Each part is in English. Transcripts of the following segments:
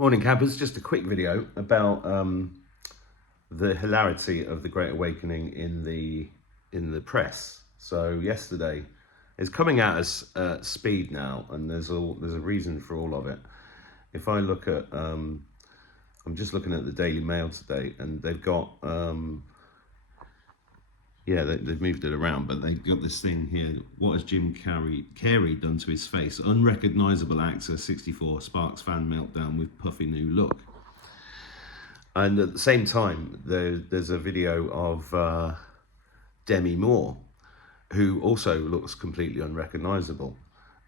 Morning campers, just a quick video about the hilarity of the Great Awakening in the press. So yesterday, it's coming at us at speed now, and there's a reason for all of it. If I look at, I'm just looking at the Daily Mail today, and they've got, they've moved it around, but they've got this thing here. What has Jim Carrey done to his face? Unrecognizable actor, 64, sparks fan meltdown with puffy new look. And at the same time, there's a video of Demi Moore, who also looks completely unrecognizable.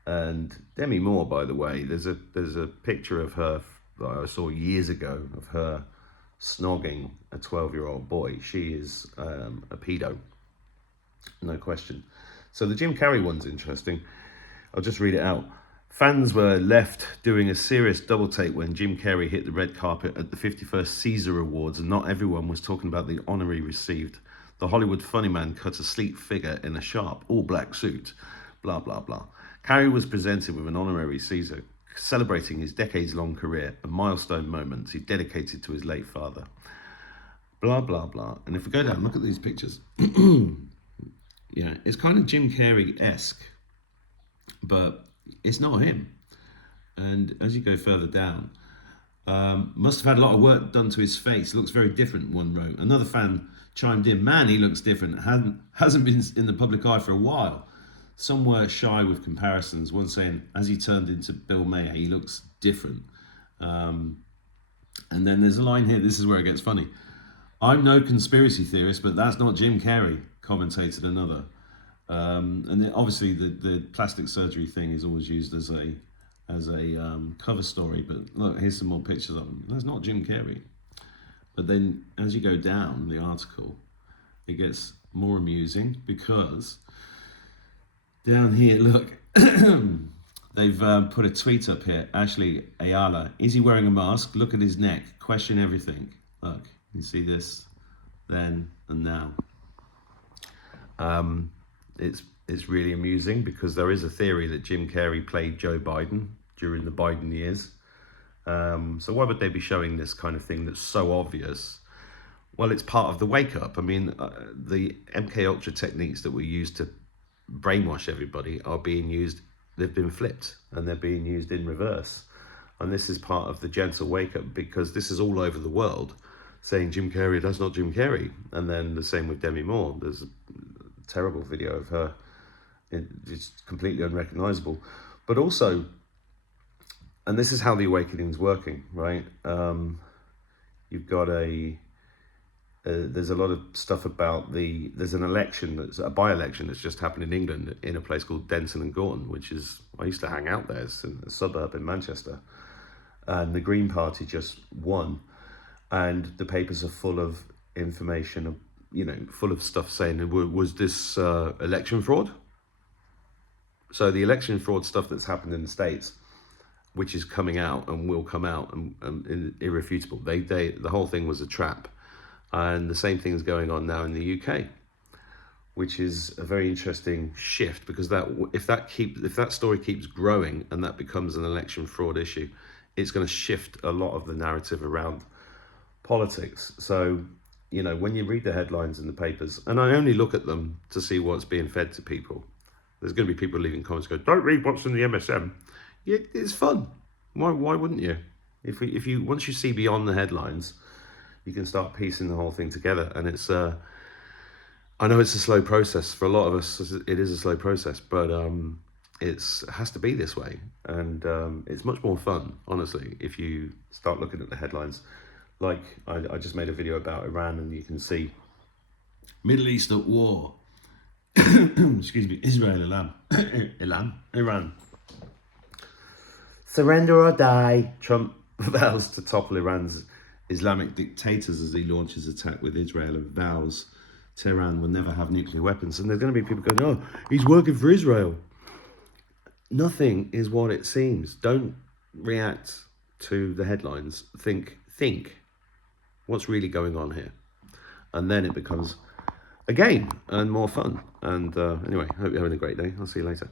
And Demi Moore, by the way, there's a picture of her that I saw years ago of her snogging a 12-year-old boy. She is a pedo, no question. So the Jim Carrey one's interesting. I'll just read it out. Fans were left doing a serious double take when Jim Carrey hit the red carpet at the 51st Caesar Awards, and not everyone was talking about the honour he received. The Hollywood funny man cut a sleek figure in a sharp, all-black suit, blah, blah, blah. Carrey was presented with an honorary Caesar, celebrating his decades-long career, a milestone moment he dedicated to his late father. Blah, blah, blah. And if we go down, look at these pictures. Yeah, it's kind of Jim Carrey-esque, but it's not him. And as you go further down, must have had a lot of work done to his face. Looks very different, one wrote. Another fan chimed in, man, he looks different. Hasn't been in the public eye for a while. Some were shy with comparisons, one saying, as he turned into Bill Maher, he looks different. And then there's a line here, this is where it gets funny. I'm no conspiracy theorist, but that's not Jim Carrey, commentated another. And then obviously the plastic surgery thing is always used as a cover story, but look, here's some more pictures of him. That's not Jim Carrey. But then as you go down the article, it gets more amusing because down here, look, they've put a tweet up here. Ashley Ayala, is he wearing a mask? Look at his neck, question everything. Look, you see this, then and now. It's really amusing because there is a theory that Jim Carrey played Joe Biden during the Biden years. So why would they be showing this kind of thing that's so obvious? Well, it's part of the wake up. I mean, the MK Ultra techniques that we use to brainwash everybody are being used, they've been flipped and they're being used in reverse. And this is part of the gentle wake up because this is all over the world saying Jim Carrey, that's not Jim Carrey. And then the same with Demi Moore. There's a terrible video of her. It's completely unrecognizable. But also, and this is how the awakening's working, right? You've got there's a lot of stuff about there's an election, that's a by-election that's just happened in England in a place called Denton and Gorton, which is, I used to hang out there, it's in a suburb in Manchester. And the Green Party just won. And the papers are full of information, full of stuff saying, was this election fraud? So the election fraud stuff that's happened in the States, which is coming out and will come out and irrefutable. The whole thing was a trap. And the same thing is going on now in the UK, which is a very interesting shift because if that story keeps growing and that becomes an election fraud issue, it's going to shift a lot of the narrative around politics. So, when you read the headlines in the papers, and I only look at them to see what's being fed to people, there's going to be people leaving comments going, don't read what's in the MSM. Yeah, it's fun. Why wouldn't you? If you once you see beyond the headlines, you can start piecing the whole thing together. And it's I know it's a slow process for a lot of us. It is a slow process, but it has to be this way. And it's much more fun, honestly, if you start looking at the headlines. Like I just made a video about Iran, and you can see Middle East at war. Excuse me, Israel, Iran. Surrender or die. Trump vows to topple Iran's Islamic dictators as he launches attack with Israel and vows Tehran will never have nuclear weapons. And there's going to be people going, oh, he's working for Israel. Nothing is what it seems. Don't react to the headlines. Think what's really going on here. And then it becomes a game and more fun. And anyway, hope you're having a great day. I'll see you later.